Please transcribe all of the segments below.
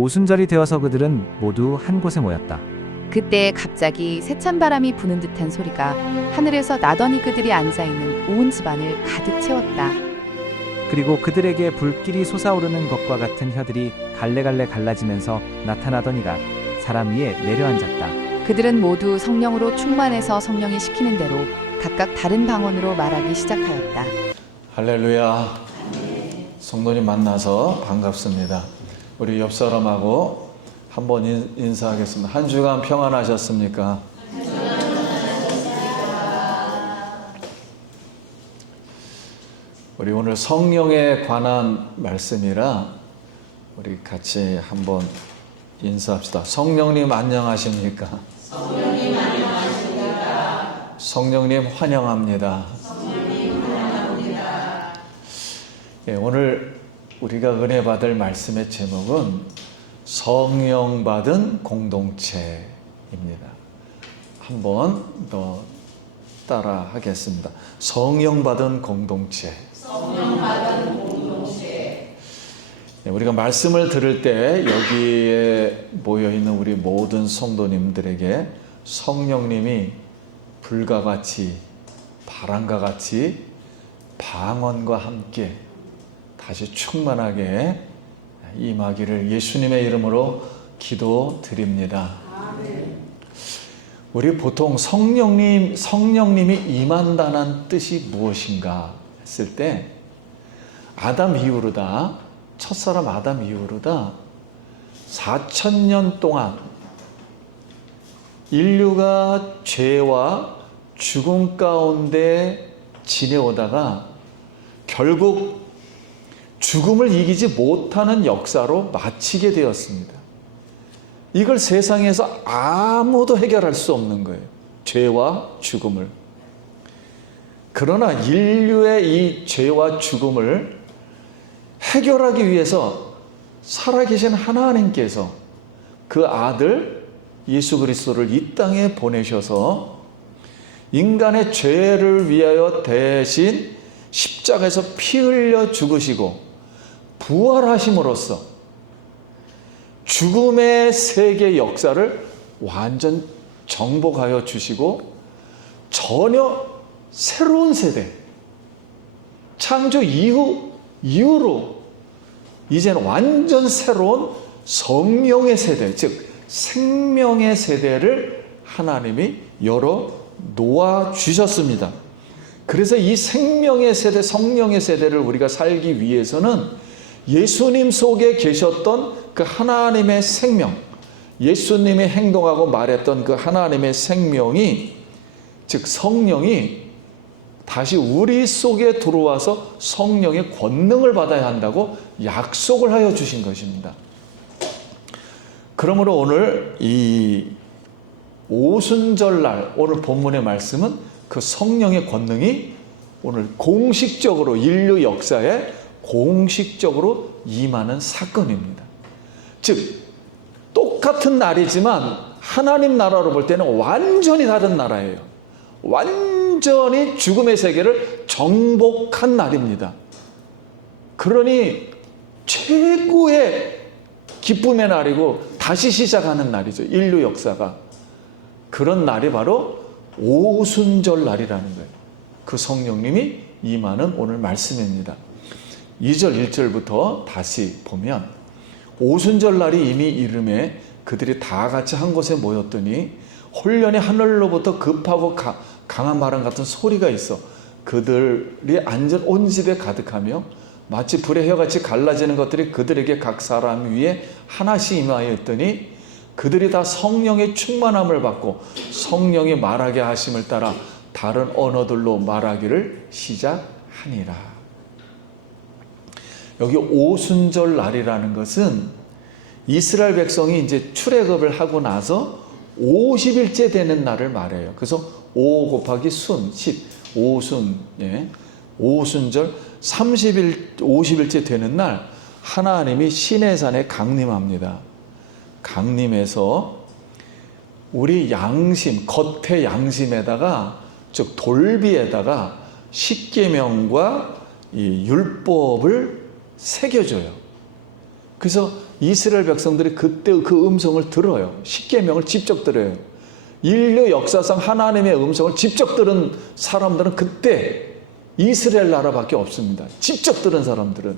오순절이 되어서 그들은 모두 한 곳에 모였다. 그때 갑자기 세찬 바람이 부는 듯한 소리가 하늘에서 나더니 그들이 앉아있는 온 집안을 가득 채웠다. 그리고 그들에게 불길이 솟아오르는 것과 같은 혀들이 갈래갈래 갈라지면서 나타나더니가 사람 위에 내려앉았다. 그들은 모두 성령으로 충만해서 성령이 시키는 대로 각각 다른 방언으로 말하기 시작하였다. 할렐루야. 성도님 만나서 반갑습니다. 우리 옆 사람하고 한번 인사하겠습니다. 한 주간 평안하셨습니까? 우리 오늘 성령에 관한 말씀이라 우리 같이 한번 인사합시다. 성령님 안녕하십니까? 성령님 안녕하십니까? 성령님 환영합니다. 성령님 환영합니다. 예, 오늘 우리가 은혜 받을 말씀의 제목은 성령 받은 공동체입니다. 한번 더 따라 하겠습니다. 성령 받은 공동체. 성령 받은 공동체. 네, 우리가 말씀을 들을 때 여기에 모여 있는 우리 모든 성도님들에게 성령님이 불과 같이 바람과 같이 방언과 함께 다시 충만하게 임하기를 예수님의 이름으로 기도드립니다. 아멘. 우리 보통 성령님이 임한다는 뜻이 무엇인가 했을 때 아담 이후로다, 첫사람 아담 이후로다 4,000년 동안 인류가 죄와 죽음 가운데 지내오다가 결국 죽음을 이기지 못하는 역사로 마치게 되었습니다. 이걸 세상에서 아무도 해결할 수 없는 거예요. 죄와 죽음을. 그러나 인류의 이 죄와 죽음을 해결하기 위해서 살아계신 하나님께서 그 아들 예수 그리스도를 이 땅에 보내셔서 인간의 죄를 위하여 대신 십자가에서 피 흘려 죽으시고 부활하심으로써 죽음의 세계 역사를 완전 정복하여 주시고 전혀 새로운 세대, 창조 이후로 이제는 완전 새로운 성령의 세대, 즉 생명의 세대를 하나님이 열어 놓아 주셨습니다. 그래서 이 생명의 세대, 성령의 세대를 우리가 살기 위해서는 예수님 속에 계셨던 그 하나님의 생명, 예수님이 행동하고 말했던 그 하나님의 생명이, 즉 성령이 다시 우리 속에 들어와서 성령의 권능을 받아야 한다고 약속을 하여 주신 것입니다. 그러므로 오늘 이 오순절날 오늘 본문의 말씀은 그 성령의 권능이 오늘 공식적으로 인류 역사에 공식적으로 임하는 사건입니다. 즉 똑같은 날이지만 하나님 나라로 볼 때는 완전히 다른 나라예요. 완전히 죽음의 세계를 정복한 날입니다. 그러니 최고의 기쁨의 날이고 다시 시작하는 날이죠. 인류 역사가. 그런 날이 바로 오순절 날이라는 거예요. 그 성령님이 임하는 오늘 말씀입니다. 2절 1절부터 다시 보면 오순절 날이 이미 이름에 그들이 다 같이 한 곳에 모였더니 홀련히 하늘로부터 급하고 강한 바람 같은 소리가 있어 그들이 앉은 온 집에 가득하며 마치 불의 혀같이 갈라지는 것들이 그들에게 각 사람 위에 하나씩 임하여 있더니 그들이 다 성령의 충만함을 받고 성령이 말하게 하심을 따라 다른 언어들로 말하기를 시작하니라. 여기 오순절 날이라는 것은 이스라엘 백성이 이제 출애굽을 하고 나서 50일째 되는 날을 말해요. 그래서 5 곱하기 순, 10, 오순, 예. 오순절 50일째 되는 날 하나님이 시내산에 강림합니다. 강림해서 우리 양심, 겉의 양심에다가 즉 돌비에다가 십계명과 이 율법을 새겨줘요. 그래서 이스라엘 백성들이 그때 그 음성을 들어요. 십계명을 직접 들어요. 인류 역사상 하나님의 음성을 직접 들은 사람들은 그때 이스라엘 나라밖에 없습니다. 직접 들은 사람들은.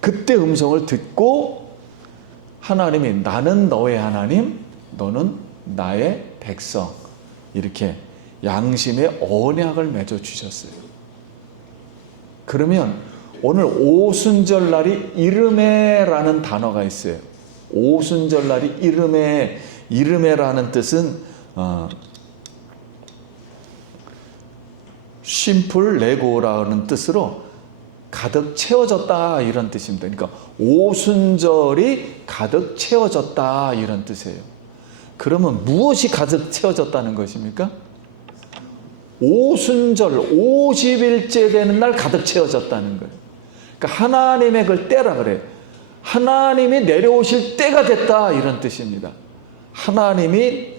그때 음성을 듣고 하나님이 나는 너의 하나님, 너는 나의 백성, 이렇게 양심의 언약을 맺어 주셨어요. 그러면 오늘 오순절날이 이르메라는 단어가 있어요. 오순절날이 이르메라는 뜻은 심플 레고라는 뜻으로 가득 채워졌다 이런 뜻입니다. 그러니까 오순절이 가득 채워졌다 이런 뜻이에요. 그러면 무엇이 가득 채워졌다는 것입니까? 오순절 50일째 되는 날 가득 채워졌다는 거예요. 그러니까 하나님의 그 때라 그래요. 하나님이 내려오실 때가 됐다 이런 뜻입니다. 하나님이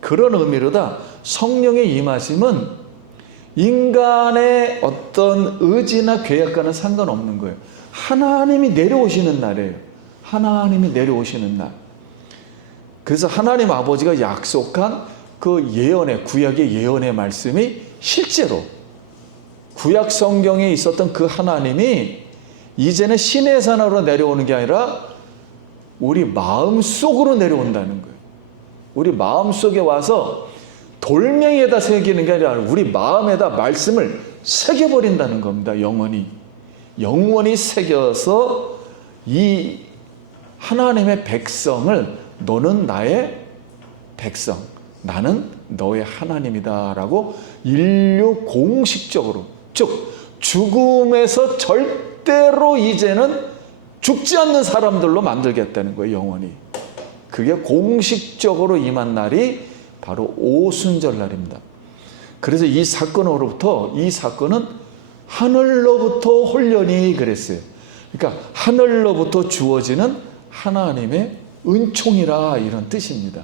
그런 의미로다. 성령의 임하심은 인간의 어떤 의지나 계획과는 상관없는 거예요. 하나님이 내려오시는 날이에요. 하나님이 내려오시는 날. 그래서 하나님 아버지가 약속한 그 예언의, 구약의 예언의 말씀이 실제로 구약 성경에 있었던 그 하나님이 이제는 신의 산으로 내려오는 게 아니라 우리 마음 속으로 내려온다는 거예요. 우리 마음 속에 와서 돌멩이에다 새기는 게 아니라 우리 마음에다 말씀을 새겨버린다는 겁니다. 영원히 새겨서 이 하나님의 백성을 너는 나의 백성, 나는 너의 하나님이다 라고 인류 공식적으로, 즉 죽음에서 절대로 이제는 죽지 않는 사람들로 만들겠다는 거예요. 영원히. 그게 공식적으로 임한 날이 바로 오순절날입니다. 그래서 이 사건은 하늘로부터 홀련히 그랬어요. 그러니까 하늘로부터 주어지는 하나님의 은총이라 이런 뜻입니다.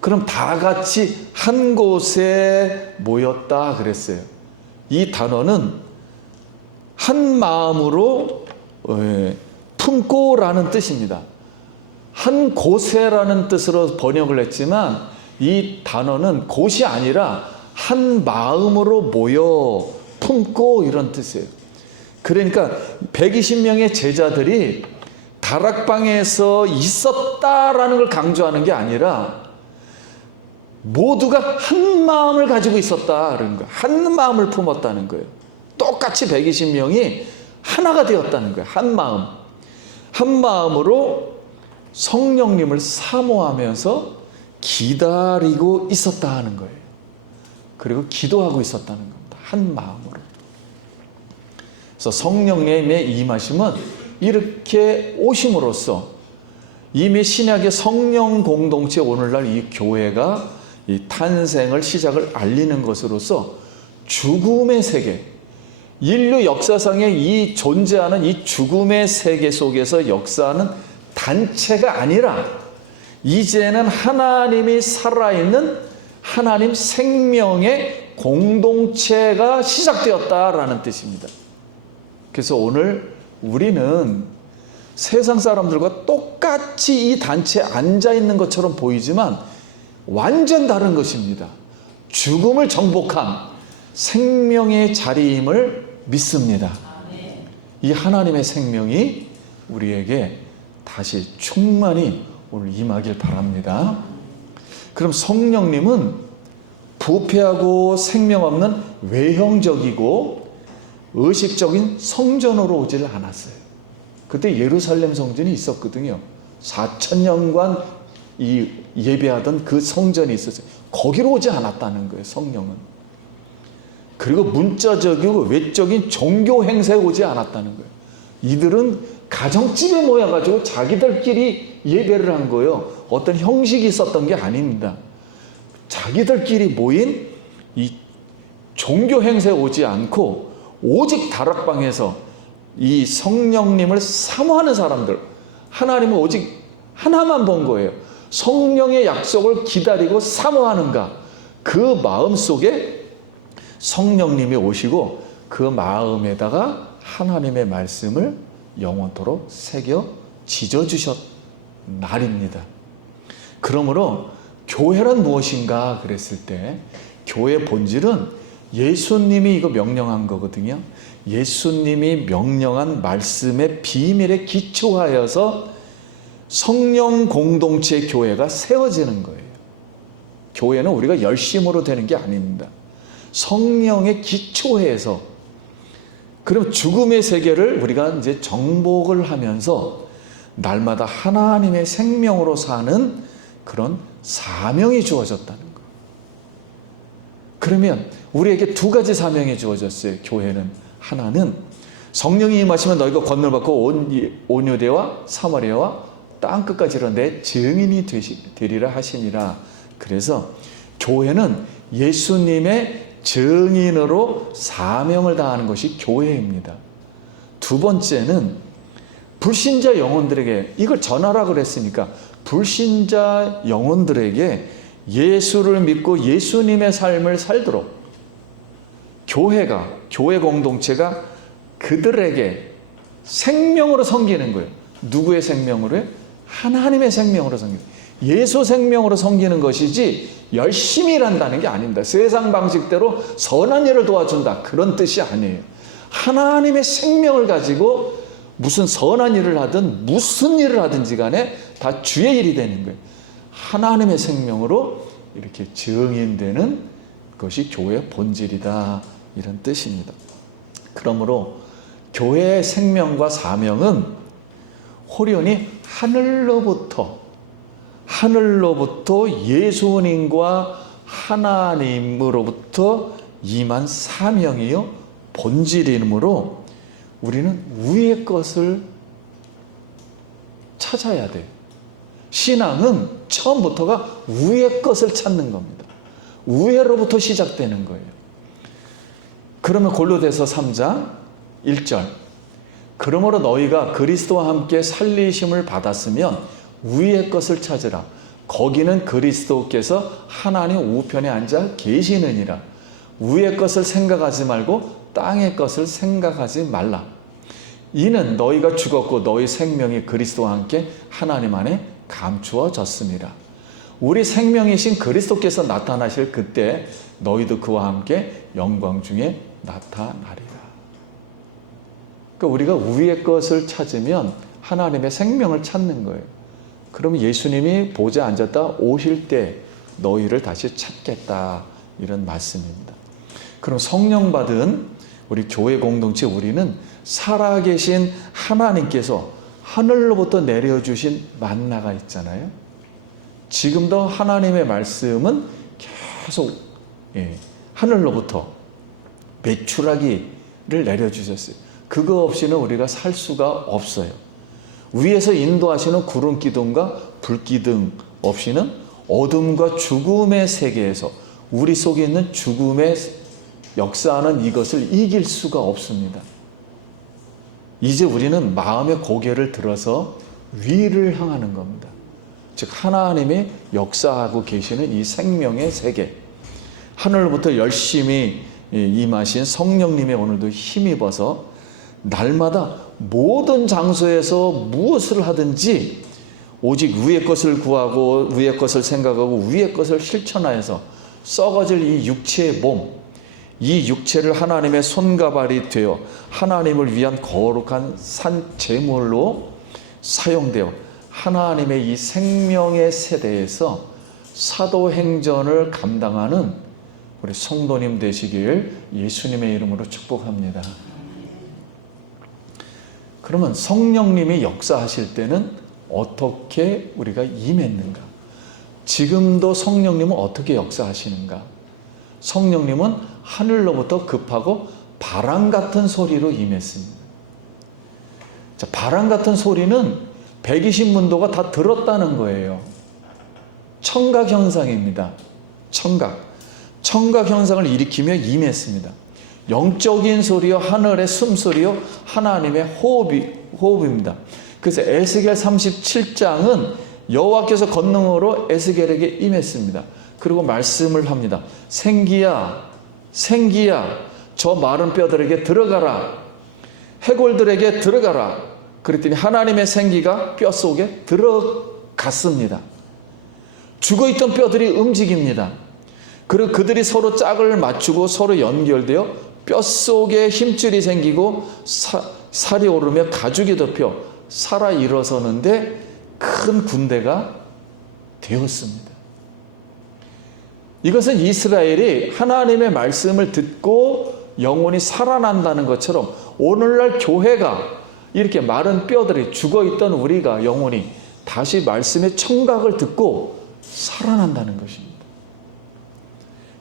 그럼 다 같이 한 곳에 모였다 그랬어요. 이 단어는 한 마음으로 품고라는 뜻입니다. 한 곳에라는 뜻으로 번역을 했지만 이 단어는 곳이 아니라 한 마음으로 모여 품고 이런 뜻이에요. 그러니까 120명의 제자들이 다락방에서 있었다라는 걸 강조하는 게 아니라 모두가 한 마음을 가지고 있었다 그런 거예요. 한 마음을 품었다는 거예요. 똑같이 120명이 하나가 되었다는 거예요. 한 마음. 한 마음으로 성령님을 사모하면서 기다리고 있었다 하는 거예요. 그리고 기도하고 있었다는 겁니다. 한 마음으로. 그래서 성령님의 임하심은 이렇게 오심으로써 이미 신약의 성령 공동체 오늘날 이 교회가 이 탄생을 시작을 알리는 것으로서 죽음의 세계, 인류 역사상에 이 존재하는 이 죽음의 세계 속에서 역사하는 단체가 아니라 이제는 하나님이 살아있는 하나님 생명의 공동체가 시작되었다라는 뜻입니다. 그래서 오늘 우리는 세상 사람들과 똑같이 이 단체에 앉아있는 것처럼 보이지만 완전 다른 것입니다. 죽음을 정복한 생명의 자리임을 믿습니다. 이 하나님의 생명이 우리에게 다시 충만히 오늘 임하길 바랍니다. 그럼 성령님은 부패하고 생명 없는 외형적이고 의식적인 성전으로 오지를 않았어요. 그때 예루살렘 성전이 있었거든요. 4,000년간 이 예배하던 그 성전이 있었어요. 거기로 오지 않았다는 거예요. 성령은. 그리고 문자적이고 외적인 종교 행사에 오지 않았다는 거예요. 이들은 가정집에 모여가지고 자기들끼리 예배를 한 거예요. 어떤 형식이 있었던 게 아닙니다. 자기들끼리 모인 이 종교 행사에 오지 않고 오직 다락방에서 이 성령님을 사모하는 사람들, 하나님은 오직 하나만 본 거예요. 성령의 약속을 기다리고 사모하는가, 그 마음 속에 성령님이 오시고 그 마음에다가 하나님의 말씀을 영원토록 새겨 지져주셨 날입니다. 그러므로 교회란 무엇인가 그랬을 때 교회의 본질은 예수님이 이거 명령한 거거든요. 예수님이 명령한 말씀의 비밀에 기초하여서 성령 공동체 교회가 세워지는 거예요. 교회는 우리가 열심으로 되는 게 아닙니다. 성령의 기초에서. 그럼 죽음의 세계를 우리가 이제 정복을 하면서 날마다 하나님의 생명으로 사는 그런 사명이 주어졌다는 거. 그러면 우리에게 두 가지 사명이 주어졌어요. 교회는 하나는 성령이 임하시면 너희가 권능을 받고 온 유대와 사마리아와 땅 끝까지로 내 증인이 되리라 하시니라. 그래서 교회는 예수님의 증인으로 사명을 다하는 것이 교회입니다. 두 번째는 불신자 영혼들에게 이걸 전하라 그랬으니까 불신자 영혼들에게 예수를 믿고 예수님의 삶을 살도록 교회 공동체가 그들에게 생명으로 섬기는 거예요. 누구의 생명으로요? 하나님의 생명으로 섬기는 거예요. 예수 생명으로 섬기는 것이지 열심히 일한다는 게 아닙니다. 세상 방식대로 선한 일을 도와준다 그런 뜻이 아니에요. 하나님의 생명을 가지고 무슨 선한 일을 하든 무슨 일을 하든지 간에 다 주의 일이 되는 거예요. 하나님의 생명으로 이렇게 증인되는 것이 교회의 본질이다 이런 뜻입니다. 그러므로 교회의 생명과 사명은 호련히 하늘로부터 예수님과 하나님으로부터 임한 사명이요 본질이므로 우리는 위의 것을 찾아야 돼요. 신앙은 처음부터가 위의 것을 찾는 겁니다. 위로부터 시작되는 거예요. 그러면 골로새서 3장 1절 그러므로 너희가 그리스도와 함께 살리심을 받았으면 위의 것을 찾으라. 거기는 그리스도께서 하나님 우편에 앉아 계시느니라. 위의 것을 생각하지 말고 땅의 것을 생각하지 말라. 이는 너희가 죽었고 너희 생명이 그리스도와 함께 하나님 안에 감추어졌습니다. 우리 생명이신 그리스도께서 나타나실 그때 너희도 그와 함께 영광 중에 나타나리라. 그러니까 우리가 위의 것을 찾으면 하나님의 생명을 찾는 거예요. 그럼 예수님이 보좌에 앉았다 오실 때 너희를 다시 찾겠다 이런 말씀입니다. 그럼 성령 받은 우리 교회 공동체 우리는 살아계신 하나님께서 하늘로부터 내려주신 만나가 있잖아요. 지금도 하나님의 말씀은 계속 하늘로부터 메추라기를 내려주셨어요. 그거 없이는 우리가 살 수가 없어요. 위에서 인도하시는 구름 기둥과 불 기둥 없이는 어둠과 죽음의 세계에서 우리 속에 있는 죽음의 역사하는 이것을 이길 수가 없습니다. 이제 우리는 마음의 고개를 들어서 위를 향하는 겁니다. 즉 하나님이 역사하고 계시는 이 생명의 세계, 하늘부터 열심히 임하신 성령님의 오늘도 힘입어서 날마다 모든 장소에서 무엇을 하든지 오직 위의 것을 구하고 위의 것을 생각하고 위의 것을 실천하여서 썩어질 이 육체의 몸, 이 육체를 하나님의 손과 발이 되어 하나님을 위한 거룩한 산 제물로 사용되어 하나님의 이 생명의 세대에서 사도행전을 감당하는 우리 성도님 되시길 예수님의 이름으로 축복합니다. 그러면 성령님이 역사하실 때는 어떻게 우리가 임했는가? 지금도 성령님은 어떻게 역사하시는가? 성령님은 하늘로부터 급하고 바람 같은 소리로 임했습니다. 자, 바람 같은 소리는 120문도가 다 들었다는 거예요. 청각 현상입니다. 청각 현상을 일으키며 임했습니다. 영적인 소리요, 하늘의 숨소리요, 하나님의 호흡입니다. 그래서 에스겔 37장은 여호와께서 권능으로 에스겔에게 임했습니다. 그리고 말씀을 합니다. 생기야, 저 마른 뼈들에게 들어가라. 해골들에게 들어가라. 그랬더니 하나님의 생기가 뼛속에 들어갔습니다. 죽어있던 뼈들이 움직입니다. 그리고 그들이 서로 짝을 맞추고 서로 연결되어 뼛속에 힘줄이 생기고 살이 오르며 가죽이 덮여 살아 일어서는데 큰 군대가 되었습니다. 이것은 이스라엘이 하나님의 말씀을 듣고 영혼이 살아난다는 것처럼 오늘날 교회가 이렇게 마른 뼈들이 죽어있던 우리가 영혼이 다시 말씀의 청각을 듣고 살아난다는 것입니다.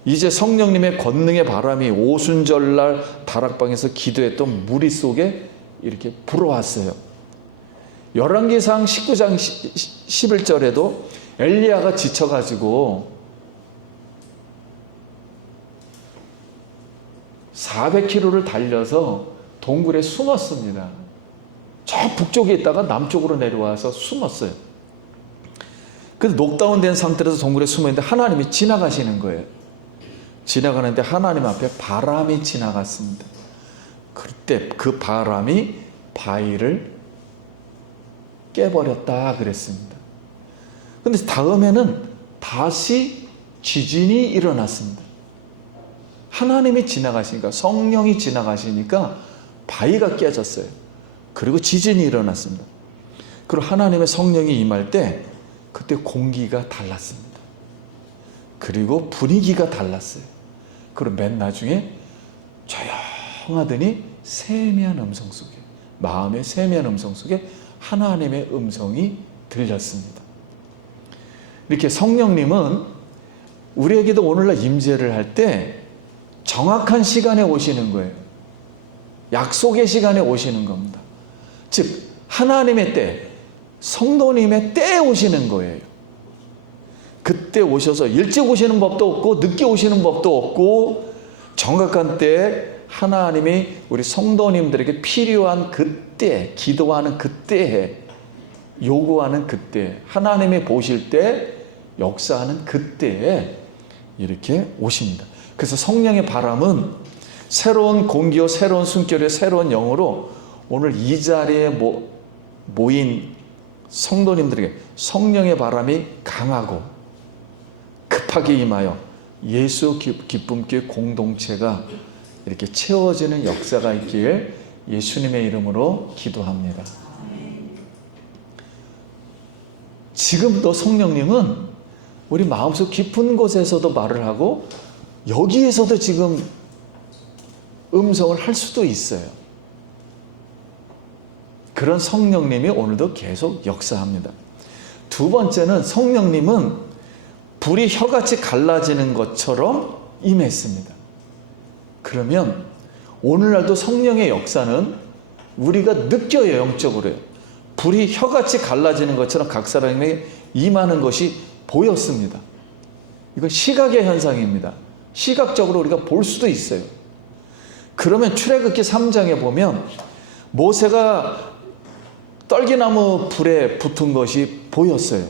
이제 성령님의 권능의 바람이 오순절날 다락방에서 기도했던 무리 속에 이렇게 불어왔어요. 열왕기상 19장 11절에도 엘리야가 지쳐가지고 400km를 달려서 동굴에 숨었습니다. 저 북쪽에 있다가 남쪽으로 내려와서 숨었어요. 그래서 녹다운된 상태에서 동굴에 숨어있는데 하나님이 지나가시는 거예요. 지나가는데 하나님 앞에 바람이 지나갔습니다. 그때 그 바람이 바위를 깨버렸다 그랬습니다. 근데 다음에는 다시 지진이 일어났습니다. 하나님이 지나가시니까, 성령이 지나가시니까 바위가 깨졌어요. 그리고 지진이 일어났습니다. 그리고 하나님의 성령이 임할 때 그때 공기가 달랐습니다. 그리고 분위기가 달랐어요. 그리고 맨 나중에 조용하더니 세미한 음성 속에, 마음의 세미한 음성 속에 하나님의 음성이 들렸습니다. 이렇게 성령님은 우리에게도 오늘날 임재를 할 때 정확한 시간에 오시는 거예요. 약속의 시간에 오시는 겁니다. 즉 하나님의 때, 성도님의 때에 오시는 거예요. 그때 오셔서 일찍 오시는 법도 없고 늦게 오시는 법도 없고, 정확한 때에 하나님이 우리 성도님들에게 필요한 그때, 기도하는 그때에, 요구하는 그때, 하나님이 보실 때, 역사하는 그때에 이렇게 오십니다. 그래서 성령의 바람은 새로운 공기와 새로운 숨결의 새로운 영으로 오늘 이 자리에 모인 성도님들에게 성령의 바람이 강하고 급하게 임하여 예수 기쁨교회 공동체가 이렇게 채워지는 역사가 있기를 예수님의 이름으로 기도합니다. 지금도 성령님은 우리 마음속 깊은 곳에서도 말을 하고 여기에서도 지금 음성을 할 수도 있어요. 그런 성령님이 오늘도 계속 역사합니다. 두 번째는 성령님은 불이 혀같이 갈라지는 것처럼 임했습니다. 그러면 오늘날도 성령의 역사는 우리가 느껴요. 영적으로요. 불이 혀같이 갈라지는 것처럼 각 사람에게 임하는 것이 보였습니다. 이건 시각의 현상입니다. 시각적으로 우리가 볼 수도 있어요. 그러면 출애굽기 3장에 보면 모세가 떨기나무 불에 붙은 것이 보였어요.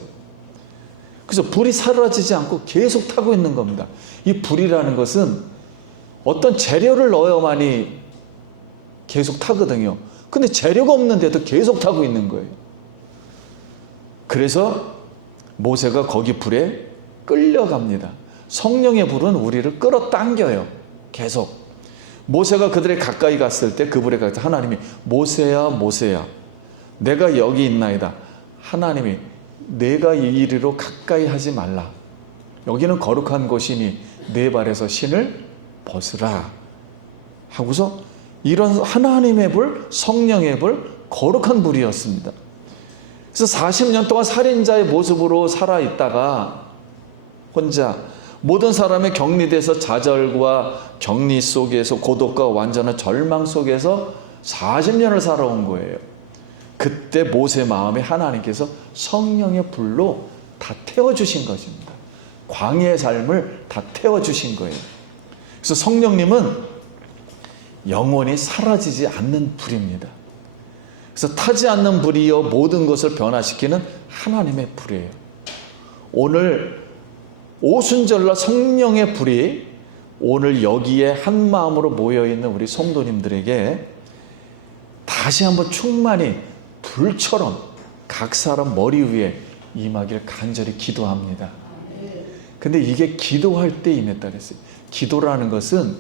그래서 불이 사라지지 않고 계속 타고 있는 겁니다. 이 불이라는 것은 어떤 재료를 넣어야만이 계속 타거든요. 근데 재료가 없는데도 계속 타고 있는 거예요. 그래서 모세가 거기 불에 끌려갑니다. 성령의 불은 우리를 끌어당겨요. 계속. 모세가 그들에 가까이 갔을 때 그 불에 가서 하나님이 모세야 모세야 내가 여기 있나이다. 하나님이 내가 이리로 가까이 하지 말라. 여기는 거룩한 곳이니 내 발에서 신을 벗으라. 하고서 이런 하나님의 불, 성령의 불, 거룩한 불이었습니다. 그래서 40년 동안 살인자의 모습으로 살아있다가 혼자 모든 사람의 격리돼서 좌절과 격리 속에서 고독과 완전한 절망 속에서 40년을 살아온 거예요. 그때 모세 마음에 하나님께서 성령의 불로 다 태워주신 것입니다. 광야의 삶을 다 태워주신 거예요. 그래서 성령님은 영원히 사라지지 않는 불입니다. 그래서 타지 않는 불이요 모든 것을 변화시키는 하나님의 불이에요. 오늘 오순절날 성령의 불이 오늘 여기에 한 마음으로 모여있는 우리 성도님들에게 다시 한번 충만히 불처럼 각 사람 머리 위에 임하길 간절히 기도합니다. 근데 이게 기도할 때 임했다 그랬어요. 기도라는 것은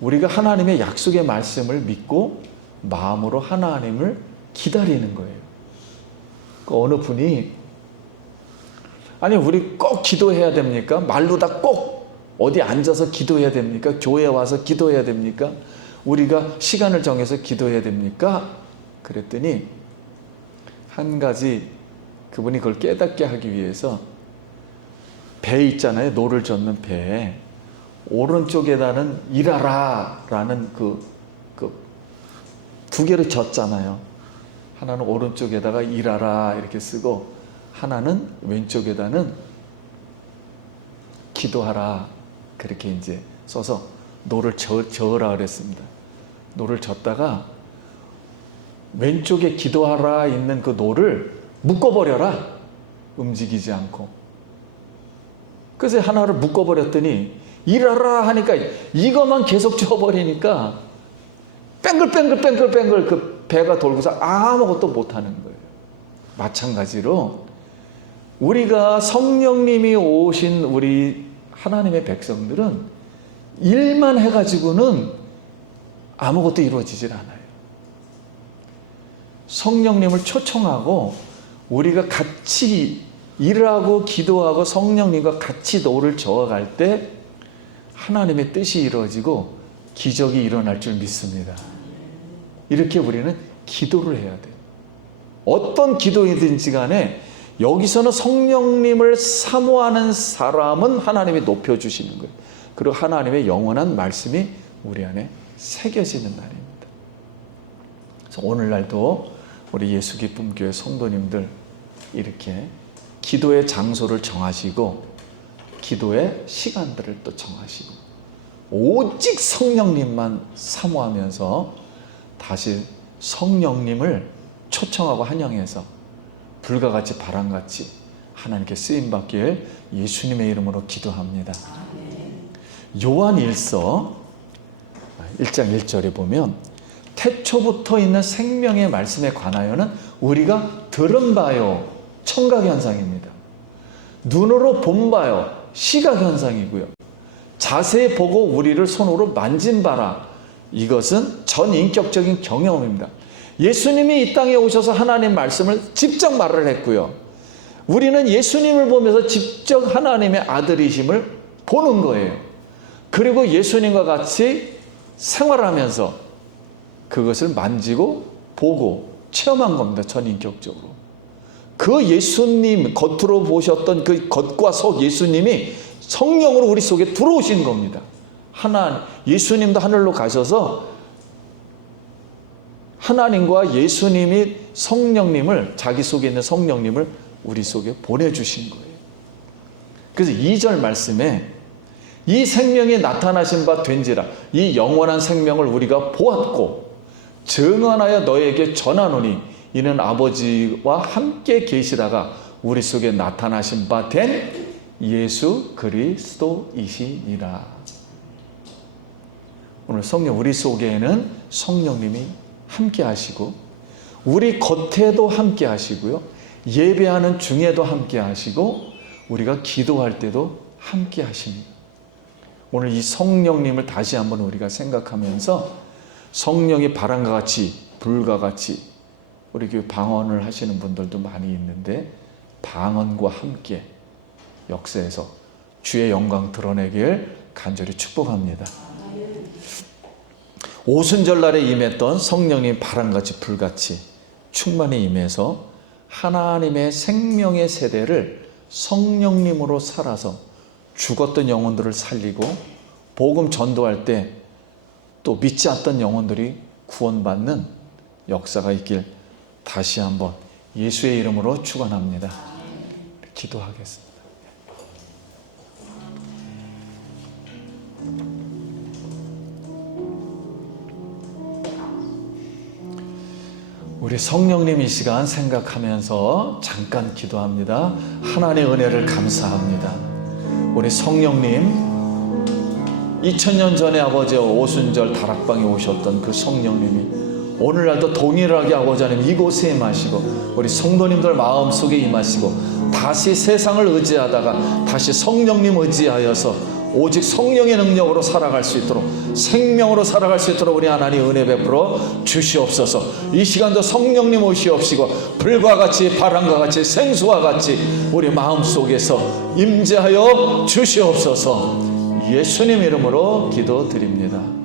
우리가 하나님의 약속의 말씀을 믿고 마음으로 하나님을 기다리는 거예요. 어느 분이 아니 우리 꼭 기도해야 됩니까? 말로 다 꼭 어디 앉아서 기도해야 됩니까? 교회에 와서 기도해야 됩니까? 우리가 시간을 정해서 기도해야 됩니까? 그랬더니 한 가지 그분이 그걸 깨닫게 하기 위해서 배 있잖아요. 노를 젓는 배에 오른쪽에다는 일하라 라는 두 개를 젓잖아요. 하나는 오른쪽에다가 일하라 이렇게 쓰고 하나는 왼쪽에다는 기도하라 그렇게 이제 써서 노를 저으라 그랬습니다. 노를 젓다가 왼쪽에 기도하라 있는 그 노를 묶어버려라. 움직이지 않고. 그래서 하나를 묶어버렸더니 일하라 하니까 이것만 계속 져버리니까 뺑글뺑글 그 배가 돌고서 아무것도 못하는 거예요. 마찬가지로 우리가 성령님이 오신 우리 하나님의 백성들은 일만 해가지고는 아무것도 이루어지질 않아요. 성령님을 초청하고 우리가 같이 일하고 기도하고 성령님과 같이 노를 저어갈 때 하나님의 뜻이 이루어지고 기적이 일어날 줄 믿습니다. 이렇게 우리는 기도를 해야 돼요. 어떤 기도이든지 간에 여기서는 성령님을 사모하는 사람은 하나님이 높여주시는 거예요. 그리고 하나님의 영원한 말씀이 우리 안에 새겨지는 날입니다. 그래서 오늘날도 우리 예수 기쁨 교회 성도님들 이렇게 기도의 장소를 정하시고 기도의 시간들을 또 정하시고 오직 성령님만 사모하면서 다시 성령님을 초청하고 환영해서 불과 같이 바람같이 하나님께 쓰임받길 예수님의 이름으로 기도합니다. 요한 1서 1장 1절에 보면 태초부터 있는 생명의 말씀에 관하여는 우리가 들은 바요 청각현상입니다. 눈으로 본 바요 시각현상이고요. 자세히 보고 우리를 손으로 만진 바라 이것은 전인격적인 경험입니다. 예수님이 이 땅에 오셔서 하나님 말씀을 직접 말을 했고요. 우리는 예수님을 보면서 직접 하나님의 아들이심을 보는 거예요. 그리고 예수님과 같이 생활하면서 그것을 만지고 보고 체험한 겁니다. 전인격적으로. 그 예수님 겉으로 보셨던 그 겉과 속 예수님이 성령으로 우리 속에 들어오신 겁니다. 예수님도 하늘로 가셔서 하나님과 예수님이 성령님을 자기 속에 있는 성령님을 우리 속에 보내주신 거예요. 그래서 2절 말씀에 이 생명이 나타나신 바 된지라 이 영원한 생명을 우리가 보았고 증언하여 너에게 전하노니 이는 아버지와 함께 계시다가 우리 속에 나타나신 바 된 예수 그리스도이시니라. 오늘 성령 우리 속에는 성령님이 함께 하시고 우리 겉에도 함께 하시고요. 예배하는 중에도 함께 하시고 우리가 기도할 때도 함께 하십니다. 오늘 이 성령님을 다시 한번 우리가 생각하면서 성령이 바람과 같이 불과 같이 우리 교회 방언을 하시는 분들도 많이 있는데 방언과 함께 역사에서 주의 영광 드러내길 간절히 축복합니다. 오순절날에 임했던 성령님 바람같이 불같이 충만히 임해서 하나님의 생명의 세대를 성령님으로 살아서 죽었던 영혼들을 살리고 복음 전도할 때 또 믿지 않던 영혼들이 구원받는 역사가 있길 다시 한번 예수의 이름으로 축원합니다. 기도하겠습니다. 우리 성령님 이 시간 생각하면서 잠깐 기도합니다. 하나님의 은혜를 감사합니다. 우리 성령님 2000년 전에 아버지와 오순절 다락방에 오셨던 그 성령님이 오늘날도 동일하게 아버지 하나님 이곳에 임하시고 우리 성도님들 마음속에 임하시고 다시 세상을 의지하다가 다시 성령님 의지하여서 오직 성령의 능력으로 살아갈 수 있도록 생명으로 살아갈 수 있도록 우리 하나님 은혜 베풀어 주시옵소서. 이 시간도 성령님 오시옵시고 불과 같이 바람과 같이 생수와 같이 우리 마음속에서 임재하여 주시옵소서. 예수님 이름으로 기도드립니다.